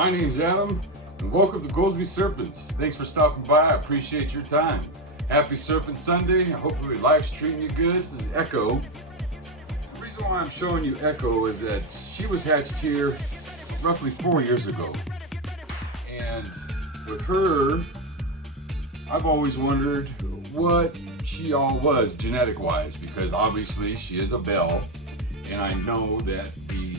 My name's Adam, and welcome to Goolsby Serpents. Thanks for stopping by. I appreciate your time. Happy Serpent Sunday. Hopefully life's treating you good. This is Echo. The reason why I'm showing you Echo is that she was hatched here roughly 4 years ago. And with her, I've always wondered what she all was genetic-wise, because obviously she is a bell, and I know that the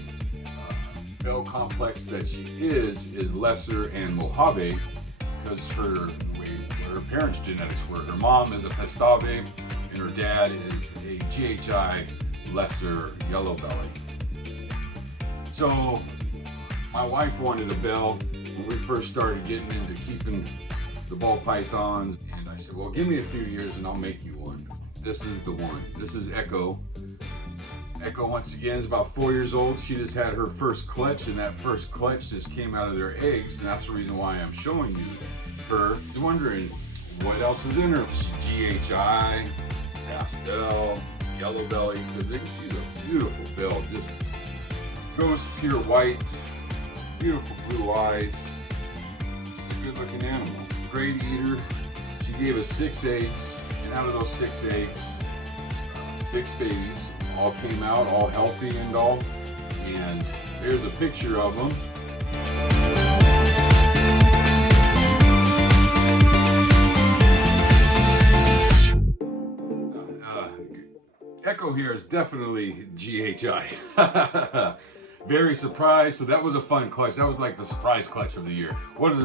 bell complex that she is lesser and Mojave, because her parents' genetics were. Her mom is a Pestave, and her dad is a GHI lesser yellow belly. So my wife wanted a bell when we first started getting into keeping the ball pythons, and I said, well, give me a few years and I'll make you one. This is the one. This is Echo. Echo, once again, is about 4 years old. She just had her first clutch, and that first clutch just came out of their eggs, and that's the reason why I'm showing you her. You're wondering what else is in her. She's GHI, pastel, yellow belly, because she's a beautiful bell. Just ghost pure white, beautiful blue eyes. She's a good looking animal. Great eater. She gave us 6 eggs, and out of those 6 eggs, 6 babies all came out, all healthy and all. And there's a picture of them. Echo here is definitely GHI. Very surprised. So that was a fun clutch. That was like the surprise clutch of the year. What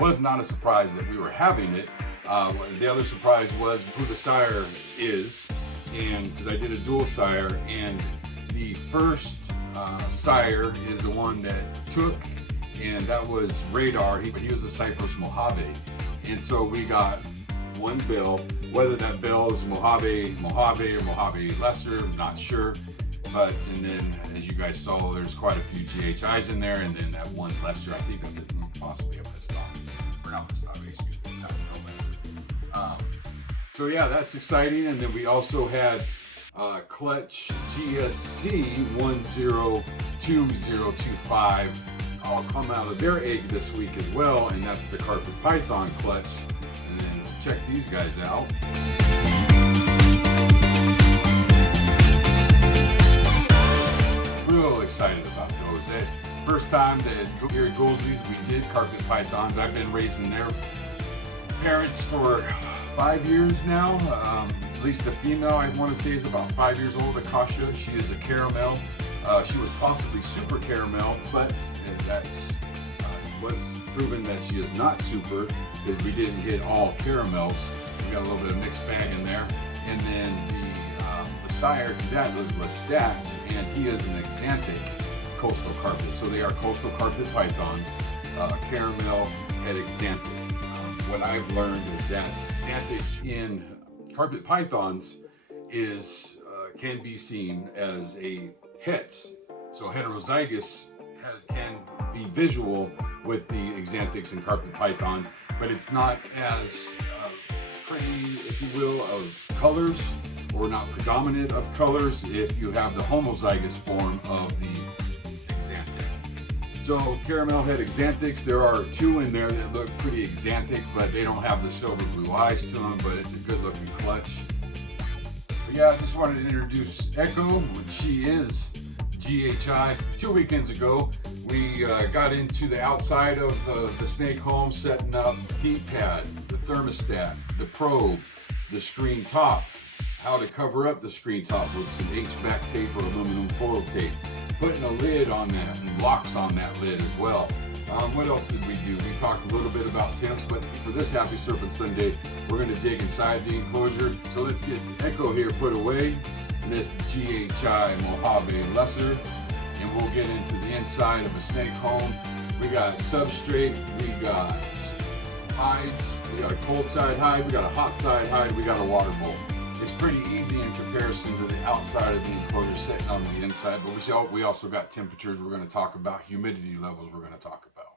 was not a surprise that we were having it. The other surprise was who the sire is, and because I did a dual sire, and the first sire is the one that took, and that was Radar. He was a Cypress Mojave, and so we got one bell. Whether that bell is Mojave or Mojave lesser, I'm not sure. But, and then as you guys saw, there's quite a few GHIs in there, and then that one lesser, I think that's possibly a Pestave, or not Pestave, excuse me, that's no lesser. So yeah, that's exciting. And then we also had clutch GSC 102025 all come out of their egg this week as well, and that's the carpet python clutch. And then check these guys out. Real excited about those. First time that here at Goolsby's we did carpet pythons. I've been raising their parents for 5 years now. At least the female, I want to say, is about 5 years old. Akasha, she is a caramel. She was possibly super caramel, but that's was proven that she is not super, because we didn't get all caramels. We got a little bit of mixed bag in there. And then the sire to that was Lestat, and he is an exanthic coastal carpet. So they are coastal carpet pythons, caramel and exanthic. What I've learned is that exanthic in carpet pythons is can be seen as a het. So heterozygous can be visual with the exanthics and carpet pythons, but it's not as pretty, if you will, of colors, or not predominant of colors if you have the homozygous form of the exanthic. So caramel head exanthics, there are 2 in there that look pretty exanthic, but they don't have the silver blue eyes to them, but it's a good looking clutch. But yeah, I just wanted to introduce Echo, which she is GHI. 2 weekends ago, we got into the outside of the snake home, setting up the heat pad, the thermostat, the probe, the screen top, how to cover up the screen top with some H-back tape or aluminum foil tape, putting a lid on that and locks on that lid as well. What else did we do? We talked a little bit about temps, but for this Happy Serpent Sunday, we're going to dig inside the enclosure. So let's get Echo here put away in this GHI Mojave lesser, and we'll get into the inside of a snake home. We got substrate, we got hides, we got a cold side hide, we got a hot side hide, we got a water bowl. It's pretty easy in comparison to the outside of the enclosure sitting on the inside, but we also got temperatures we're going to talk about, humidity levels we're going to talk about.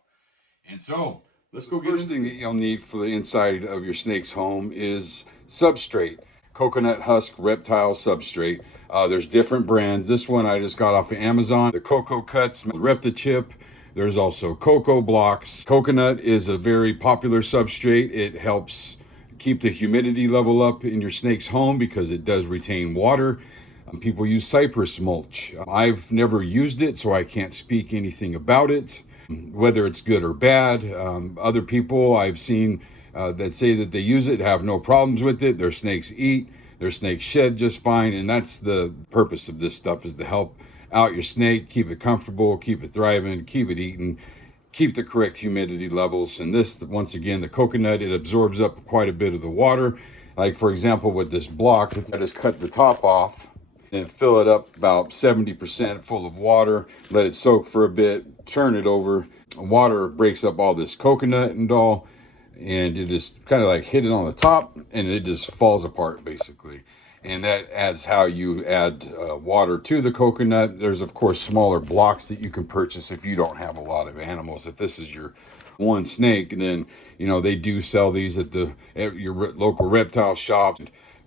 And so let's go get into. The first thing that you'll need for the inside of your snake's home is substrate. Coconut husk reptile substrate. There's different brands. This one I just got off of Amazon. The Cocoa Cuts, Reptichip, There's also cocoa blocks. Coconut is a very popular substrate. It helps keep the humidity level up in your snake's home because it does retain water. People use cypress mulch. I've never used it, so I can't speak anything about it, whether it's good or bad. Other people I've seen that say that they use it have no problems with it. Their snakes eat, their snakes shed just fine, and that's the purpose of this stuff, is to help out your snake, keep it comfortable, keep it thriving, keep it eating, keep the correct humidity levels. And this, once again, the coconut, it absorbs up quite a bit of the water. Like for example, with this block, I just cut the top off and fill it up about 70% full of water, let it soak for a bit, turn it over. Water breaks up all this coconut and all, and it just kind of like hit it on the top and it just falls apart basically. And that adds how you add water to the coconut. There's of course smaller blocks that you can purchase if you don't have a lot of animals. If this is your one snake, then you know they do sell these at your local reptile shop.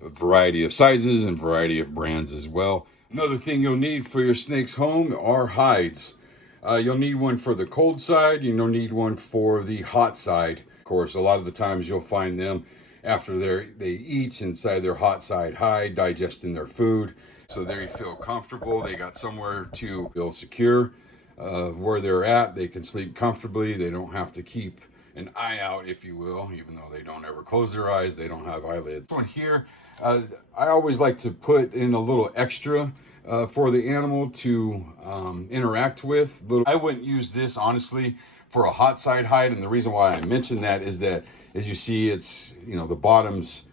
A variety of sizes and variety of brands as well. Another thing you'll need for your snake's home are hides. You'll need one for the cold side. You'll need one for the hot side. Of course, a lot of the times you'll find them after they eat inside their hot side hide, digesting their food. So there you feel comfortable. They got somewhere to feel secure where they're at. They can sleep comfortably. They don't have to keep an eye out, if you will, even though they don't ever close their eyes. They don't have eyelids. This one here, I always like to put in a little extra for the animal to interact with. I wouldn't use this honestly for a hot side hide, and the reason why I mention that is that, as you see, it's, you know, the bottom's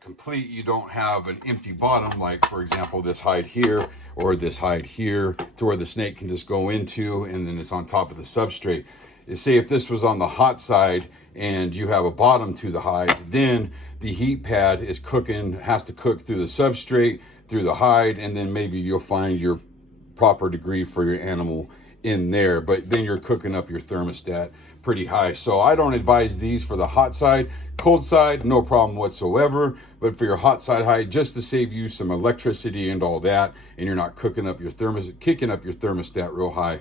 complete. You don't have an empty bottom, like for example this hide here or this hide here, to where the snake can just go into, and then it's on top of the substrate. You see, if this was on the hot side and you have a bottom to the hide, then the heat pad is cooking, has to cook through the substrate, through the hide, and then maybe you'll find your proper degree for your animal in there, but then you're cooking up your thermostat pretty high. So I don't advise these for the hot side. Cold side, no problem whatsoever, but for your hot side hide, just to save you some electricity and all that, and you're not kicking up your thermostat real high,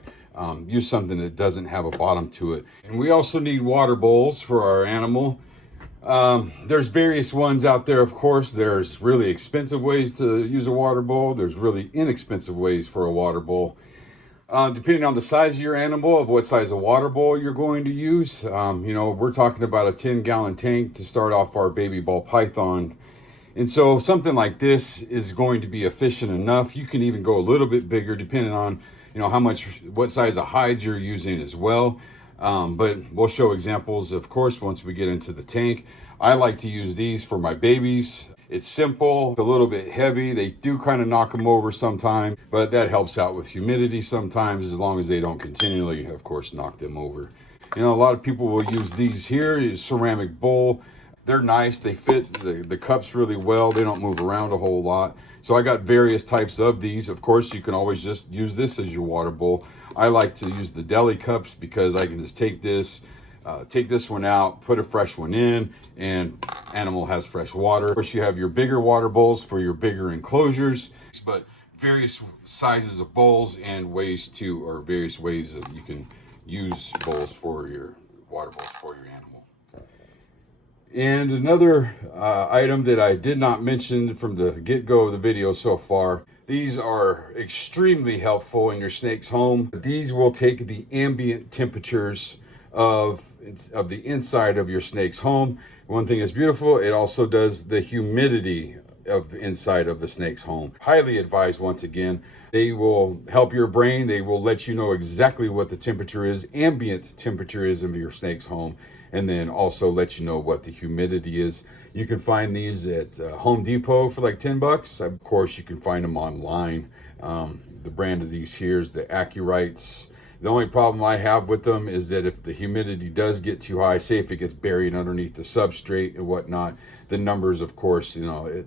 use something that doesn't have a bottom to it. And we also need water bowls for our animal. There's various ones out there, of course. There's really expensive ways to use a water bowl. There's really inexpensive ways for a water bowl. Depending on the size of your animal, of what size of water bowl you're going to use. You know, we're talking about a 10-gallon tank to start off our baby ball python. And so something like this is going to be efficient enough. You can even go a little bit bigger depending on, you know, what size of hides you're using as well. But we'll show examples, of course, once we get into the tank. I like to use these for my babies. It's simple, it's a little bit heavy. They do kind of knock them over sometimes, but that helps out with humidity sometimes, as long as they don't continually, of course, knock them over. You know, a lot of people will use these here, is ceramic bowl. They're nice, they fit the cups really well. They don't move around a whole lot. So I got various types of these. Of course, you can always just use this as your water bowl. I like to use the deli cups because I can just take this one out, put a fresh one in, and animal has fresh water. Of course, you have your bigger water bowls for your bigger enclosures, but various sizes of bowls and various ways that you can use bowls for your water bowls for your animal. And another item that I did not mention from the get-go of the video so far, these are extremely helpful in your snake's home. These will take the ambient temperatures of the inside of your snake's home. One thing is beautiful, it also does the humidity of the inside of the snake's home. Highly advised. Once again, they will help your brain. They will let you know exactly what the temperature is, ambient temperature is of your snake's home, and then also let you know what the humidity is. You can find these at Home Depot for like 10 bucks. Of course, you can find them online. The brand of these here is the Accurites. The only problem I have with them is that if the humidity does get too high, say if it gets buried underneath the substrate and whatnot, the numbers, of course, you know,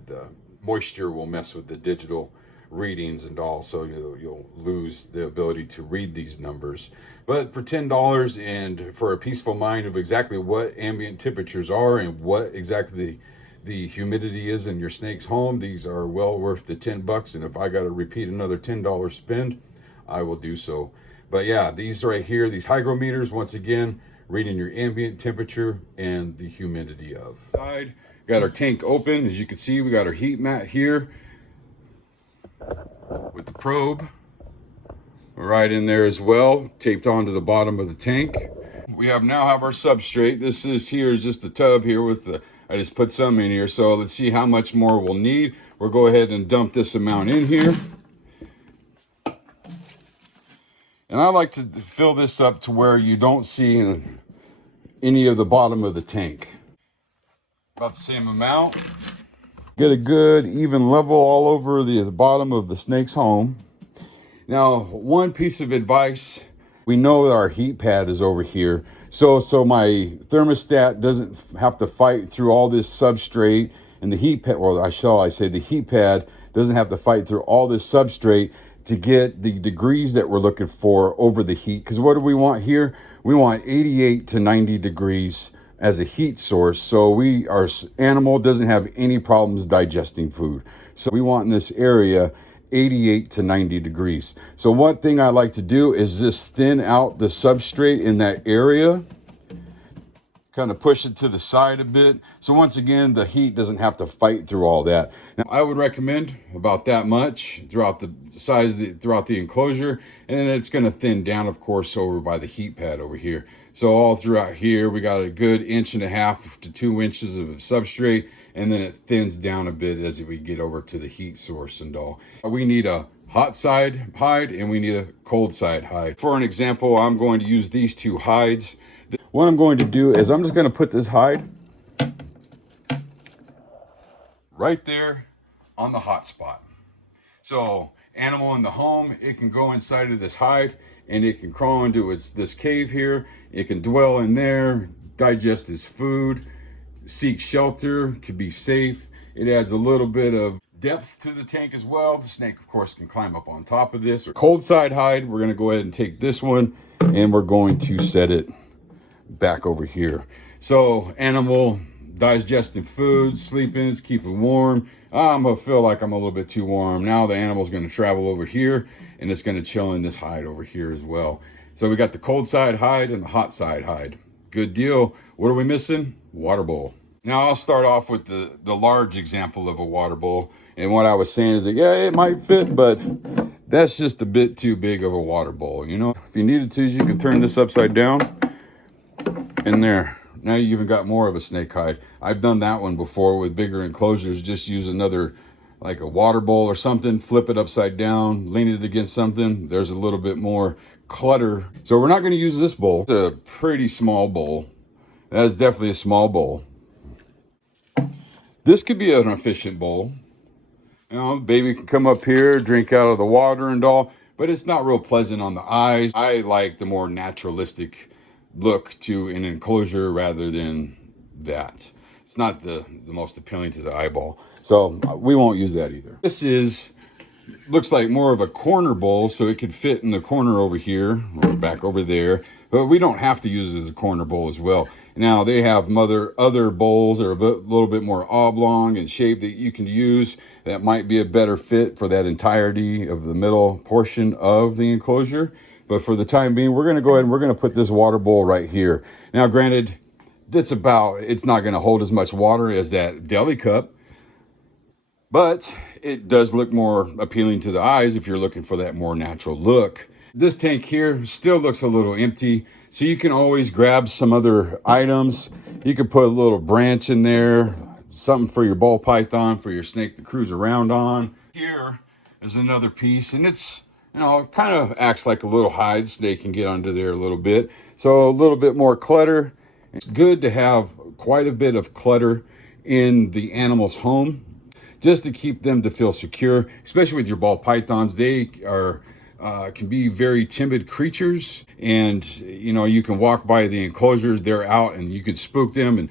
moisture will mess with the digital readings and all, so you'll lose the ability to read these numbers. But for $10 and for a peaceful mind of exactly what ambient temperatures are and what exactly the humidity is in your snake's home, these are well worth the 10 bucks. And if I got to repeat another $10 spend, I will do so. But yeah, these right here, these hygrometers, once again, reading your ambient temperature and the humidity of. Side, got our tank open. As you can see, we got our heat mat here with the probe right in there as well, taped onto the bottom of the tank. We now have our substrate. This is here is just a tub here with the, I just put some in here. So let's see how much more we'll need. We'll go ahead and dump this amount in here. And I like to fill this up to where you don't see any of the bottom of the tank. About the same amount. Get a good even level all over the bottom of the snake's home. Now, one piece of advice, we know that our heat pad is over here. So my thermostat doesn't have to fight through all this substrate, and the heat pad, or I say the heat pad doesn't have to fight through all this substrate to get the degrees that we're looking for over the heat. Because what do we want here? We want 88 to 90 degrees as a heat source. So our animal doesn't have any problems digesting food. So we want in this area 88 to 90 degrees. So one thing I like to do is just thin out the substrate in that area, kind of push it to the side a bit. So once again, the heat doesn't have to fight through all that. Now I would recommend about that much throughout the size, throughout the enclosure. And then it's going to thin down, of course, over by the heat pad over here. So all throughout here, we got a good 1.5 to 2 inches of substrate. And then it thins down a bit as we get over to the heat source and all. We need a hot side hide and we need a cold side hide. For an example, I'm going to use these two hides. What I'm going to do is I'm just going to put this hide right there on the hot spot. So animal in the home, it can go inside of this hide and it can crawl into this cave here. It can dwell in there, digest its food, seek shelter, could be safe. It adds a little bit of depth to the tank as well. The snake, of course, can climb up on top of this. Cold side hide, we're going to go ahead and take this one and we're going to set it back over here. So animal digesting food, sleeping, keeping warm. I'm gonna feel like I'm a little bit too warm. Now the animal's going to travel over here and it's going to chill in this hide over here as well. So we got the cold side hide and the hot side hide. Good deal. What are we missing? Water bowl. Now I'll start off with the large example of a water bowl. And what I was saying is that, yeah, it might fit, but that's just a bit too big of a water bowl. You know, if you needed to, you can turn this upside down. And there, now you even got more of a snake hide. I've done that one before with bigger enclosures. Just use another, like a water bowl or something, flip it upside down, lean it against something. There's a little bit more clutter. So we're not going to use this bowl. It's a pretty small bowl. That is definitely a small bowl. This could be an efficient bowl. You know, baby can come up here, drink out of the water and all, but it's not real pleasant on the eyes. I like the more naturalistic look to an enclosure rather than that. It's not the most appealing to the eyeball. So we won't use that either. This looks like more of a corner bowl, so it could fit in the corner over here or back over there, but we don't have to use it as a corner bowl as well. Now they have other bowls that are a little bit more oblong in shape that you can use that might be a better fit for that entirety of the middle portion of the enclosure. But for the time being, we're going to go ahead and we're going to put this water bowl right here. Now, granted, it's not going to hold as much water as that deli cup, but it does look more appealing to the eyes if you're looking for that more natural look. This tank here still looks a little empty, so you can always grab some other items. You can put a little branch in there, something for your ball python, for your snake to cruise around on. Here is another piece, and it's, you know, it kind of acts like a little hide. Snake can get under there a little bit. So a little bit more clutter. It's good to have quite a bit of clutter in the animal's home, just to keep them to feel secure, especially with your ball pythons. They can be very timid creatures, and you know, you can walk by the enclosures, they're out, and you can spook them, and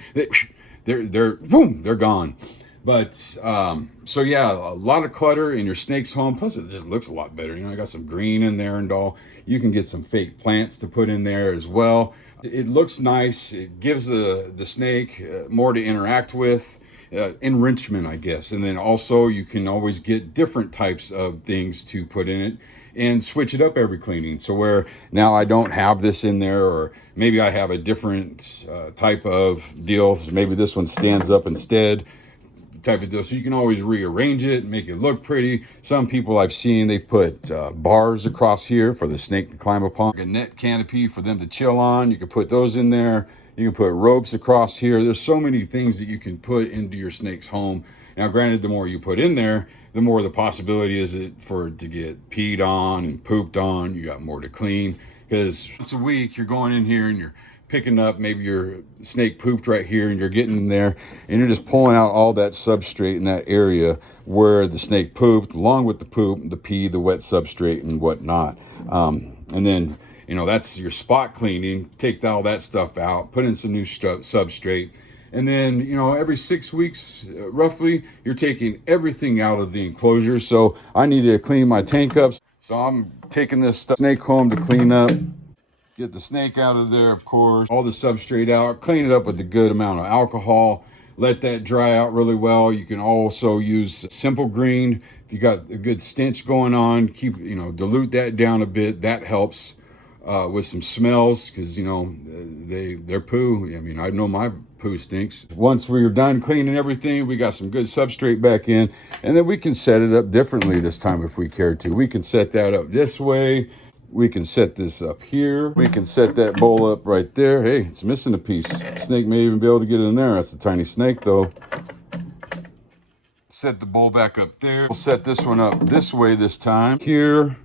they're gone. But so yeah, a lot of clutter in your snake's home. Plus, it just looks a lot better. You know, I got some green in there and all. You can get some fake plants to put in there as well. It looks nice. It gives the snake more to interact with. enrichment, I guess. And then also you can always get different types of things to put in it and switch it up every cleaning. So where now I don't have this in there, or maybe I have a different type of deal. So maybe this one stands up instead, type of deal. So you can always rearrange it, make it look pretty. Some people I've seen, they put bars across here for the snake to climb upon, a net canopy for them to chill on. You can put those in there. You can put ropes across here. There's so many things that you can put into your snake's home. Now, granted, the more you put in there, the more the possibility is for it to get peed on and pooped on. You got more to clean, because once a week you're going in here and you're picking up, maybe your snake pooped right here, and you're getting in there and you're just pulling out all that substrate in that area where the snake pooped, along with the poop, the pee, the wet substrate and whatnot. And then, you know, that's your spot cleaning. Take all that stuff out, put in some new substrate. And then, you know, every 6 weeks, roughly, you're taking everything out of the enclosure. So I need to clean my tank up. So I'm taking this snake home to clean up. Get the snake out of there, of course, all the substrate out, clean it up with a good amount of alcohol, let that dry out really well. You can also use simple green. If you got a good stench going on, dilute that down a bit. That helps with some smells, because, you know, their poo, I mean, I know my poo stinks. Once we're done cleaning everything, we got some good substrate back in, and then we can set it up differently this time if we care to. We can set that up this way. We can set this up here. We can set that bowl up right there. Hey, it's missing a piece. Snake may even be able to get in there. That's a tiny snake though. Set the bowl back up there. We'll set this one up this way this time. Here,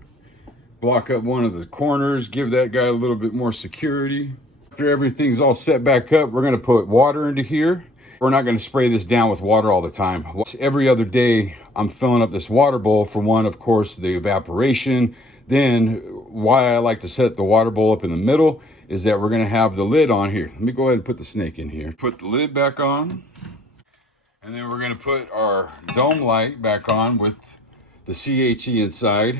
block up one of the corners, give that guy a little bit more security. After everything's all set back up, we're gonna put water into here. We're not gonna spray this down with water all the time. Every other day, I'm filling up this water bowl. For one, of course, the evaporation. Then why I like to set the water bowl up in the middle is that we're gonna have the lid on here. Let me go ahead and put the snake in here. Put the lid back on. And then we're gonna put our dome light back on with the CHE inside.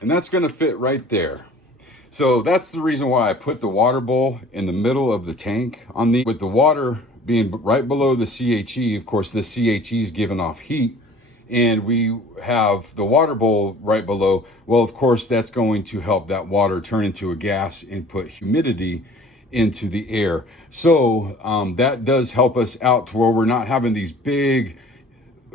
And that's gonna fit right there. So that's the reason why I put the water bowl in the middle of the tank with the water being right below the CHE. Of course, the CHE is giving off heat, and we have the water bowl right below. Well, of course, that's going to help that water turn into a gas and put humidity into the air. So that does help us out to where we're not having these big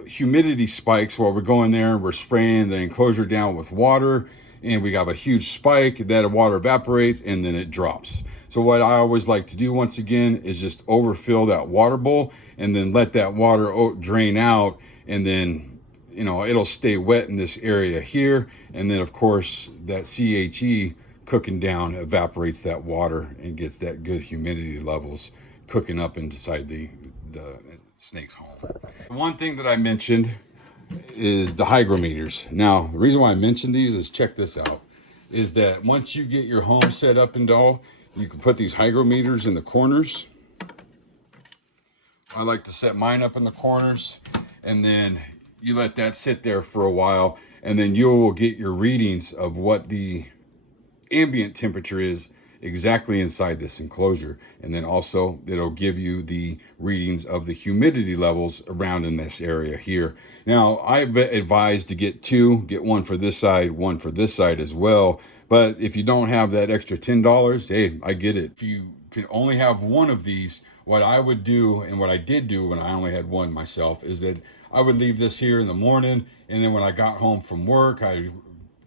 humidity spikes while we're going there and we're spraying the enclosure down with water, and we have a huge spike, that water evaporates and then it drops. So what I always like to do, once again, is just overfill that water bowl and then let that water drain out, and then, you know, it'll stay wet in this area here. And then of course that CHE cooking down evaporates that water and gets that good humidity levels cooking up inside the snake's home. One thing that I mentioned is the hygrometers. Now, the reason why I mentioned these is, check this out, is that once you get your home set up and all, you can put these hygrometers in the corners. I like to set mine up in the corners, and then you let that sit there for a while, and then you will get your readings of what the ambient temperature is exactly inside this enclosure. And then also it'll give you the readings of the humidity levels around in this area here. Now, I've been advised to get two, get one for this side, one for this side as well. But if you don't have that extra $10, hey, I get it. If you can only have one of these, what I would do, and what I did do when I only had one myself, is that I would leave this here in the morning, and then when I got home from work, I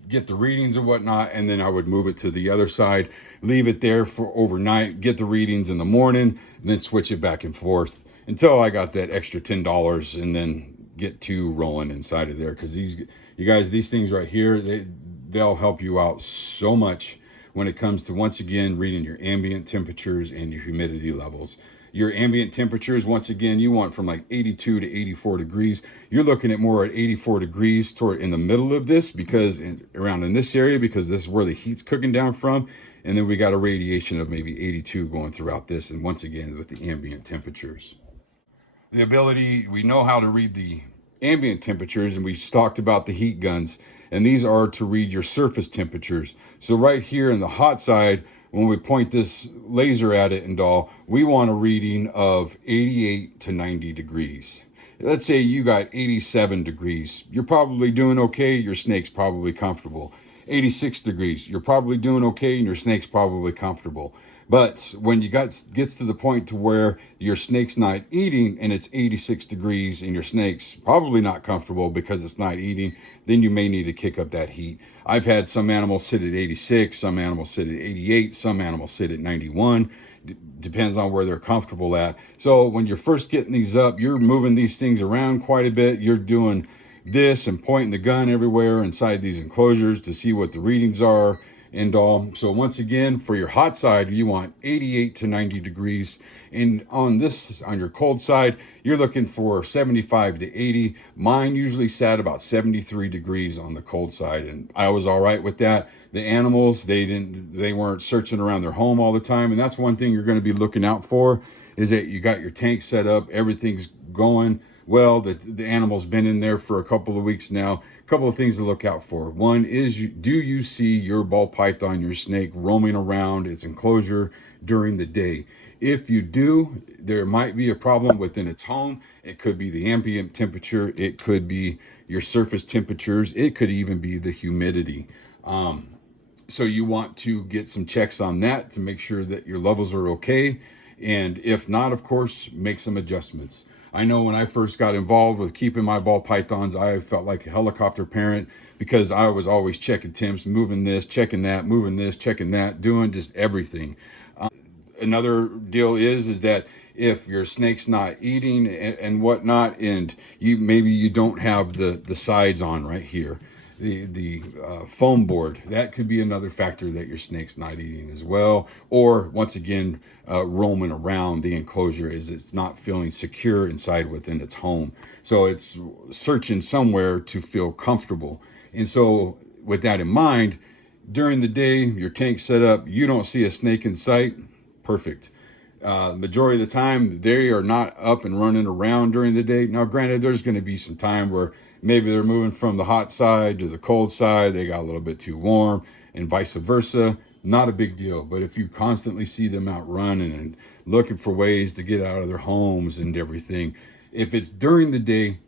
get the readings and whatnot, and then I would move it to the other side, leave it there for overnight, get the readings in the morning, and then switch it back and forth until I got that extra $10, and then get two rolling inside of there. Because you guys, these things right here, they'll help you out so much when it comes to, once again, reading your ambient temperatures and your humidity levels. Your ambient temperatures, once again, you want from like 82 to 84 degrees. You're looking at more at 84 degrees toward in the middle of this, because around in this area, because this is where the heat's cooking down from. And then we got a radiation of maybe 82 going throughout this. And once again, with the ambient temperatures. The ability, we know how to read the ambient temperatures, and we talked about the heat guns. And these are to read your surface temperatures. So right here in the hot side, when we point this laser at it and all, we want a reading of 88 to 90 degrees. Let's say you got 87 degrees. You're probably doing okay. Your snake's probably comfortable. 86 degrees. You're probably doing okay and your snake's probably comfortable. But when you gets to the point to where your snake's not eating and it's 86 degrees and your snake's probably not comfortable because it's not eating, then you may need to kick up that heat. I've had some animals sit at 86, some animals sit at 88, some animals sit at 91. Depends on where they're comfortable at. So when you're first getting these up, you're moving these things around quite a bit. You're doing this and pointing the gun everywhere inside these enclosures to see what the readings are and all. So once again, for your hot side, you want 88 to 90 degrees. And on your cold side, you're looking for 75 to 80. Mine usually sat about 73 degrees on the cold side, and I was all right with that. The animals, they weren't searching around their home all the time. And that's one thing you're going to be looking out for, is that you got your tank set up, everything's going well, the animal's been in there for a couple of weeks now. A couple of things to look out for. One is, do you see your ball python, your snake, roaming around its enclosure during the day? If you do, there might be a problem within its home. It could be the ambient temperature. It could be your surface temperatures. It could even be the humidity. So you want to get some checks on that to make sure that your levels are okay. And if not, of course, make some adjustments. I know when I first got involved with keeping my ball pythons, I felt like a helicopter parent because I was always checking temps, moving this, checking that, moving this, checking that, doing just everything. Another deal is that if your snake's not eating and whatnot, and maybe you don't have the sides on right here, the foam board, that could be another factor that your snake's not eating as well. Or once again, roaming around the enclosure, is it's not feeling secure inside within its home. So it's searching somewhere to feel comfortable. And so with that in mind, during the day, your tank's set up, you don't see a snake in sight, perfect. Majority of the time, they are not up and running around during the day. Now, granted, there's going to be some time where maybe they're moving from the hot side to the cold side. They got a little bit too warm and vice versa. Not a big deal. But if you constantly see them out running and looking for ways to get out of their homes and everything, if it's during the day,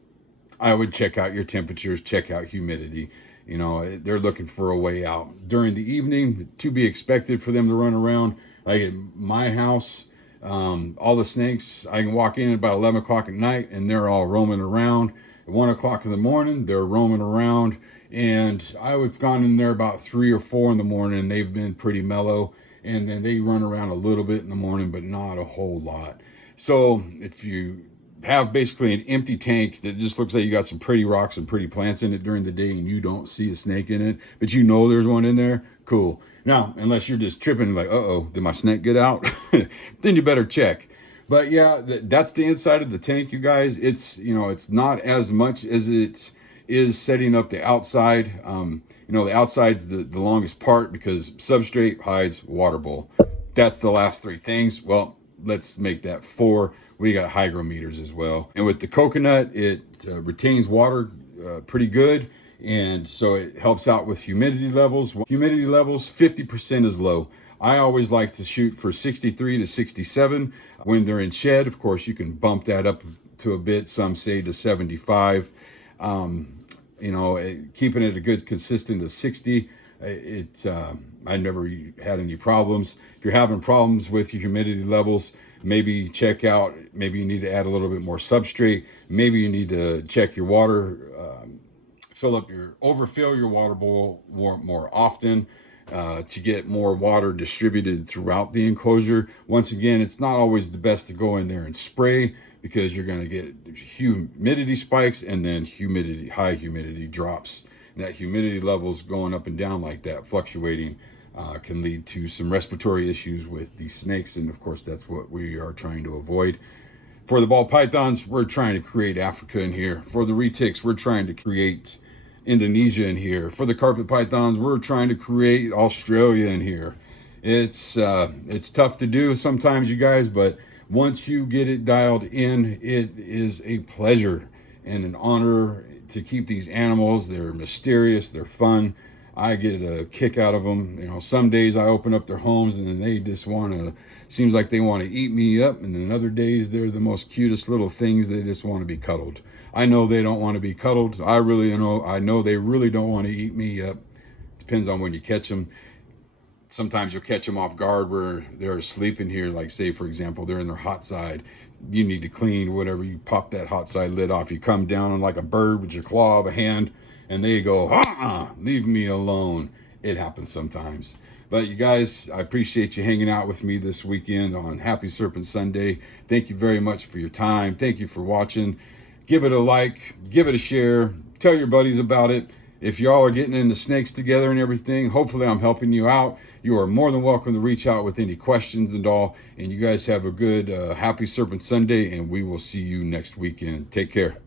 I would check out your temperatures, check out humidity. You know, they're looking for a way out. During the evening, to be expected for them to run around. Like at my house, all the snakes, I can walk in at about 11 o'clock at night and they're all roaming around. At 1 o'clock in the morning, they're roaming around. And I would have gone in there about 3 or 4 in the morning and they've been pretty mellow. And then they run around a little bit in the morning, but not a whole lot. So if you have basically an empty tank that just looks like you got some pretty rocks and pretty plants in it during the day and you don't see a snake in it, but you know there's one in there, cool. Now, unless you're just tripping like, uh-oh, did my snake get out? Then you better check. But yeah, that's the inside of the tank, you guys. It's, it's not as much as it is setting up the outside. The outside's the longest part because substrate, hides, water bowl. That's the last 3 things. Well, let's make that 4. We got hygrometers as well. And with the coconut, it retains water pretty good. And so it helps out with humidity levels. Humidity levels, 50% is low. I always like to shoot for 63 to 67. When they're in shed, of course, you can bump that up to a bit. Some say to 75. Keeping it a good consistent of 60. I never had any problems. If you're having problems with your humidity levels, maybe check out, maybe you need to add a little bit more substrate. Maybe you need to check your water, overfill your water bowl more often to get more water distributed throughout the enclosure. Once again, it's not always the best to go in there and spray because you're going to get humidity spikes and then high humidity drops. And that humidity levels going up and down like that, fluctuating, can lead to some respiratory issues with these snakes. And of course, that's what we are trying to avoid. For the ball pythons, we're trying to create Africa in here. For the retics, we're trying to create Indonesia in here. For the carpet pythons, we're trying to create Australia in here. It's tough to do sometimes, you guys, but once you get it dialed in, it is a pleasure and an honor to keep these animals. They're mysterious, they're fun. I get a kick out of them. You know, some days I open up their homes and then they just want to, seems like they want to eat me up. And then other days they're the most cutest little things. They just want to be cuddled. I know they don't want to be cuddled. I know they really don't want to eat me up. Depends on when you catch them. Sometimes you'll catch them off guard where they're asleep in here. Like say, for example, they're in their hot side. You need to clean whatever. You pop that hot side lid off. You come down like a bird with your claw of a hand and they go, leave me alone. It happens sometimes. But you guys, I appreciate you hanging out with me this weekend on Happy Serpent Sunday. Thank you very much for your time. Thank you for watching. Give it a like, give it a share, tell your buddies about it. If y'all are getting into snakes together and everything, hopefully I'm helping you out. You are more than welcome to reach out with any questions and all. And you guys have a good Happy Serpent Sunday, and we will see you next weekend. Take care.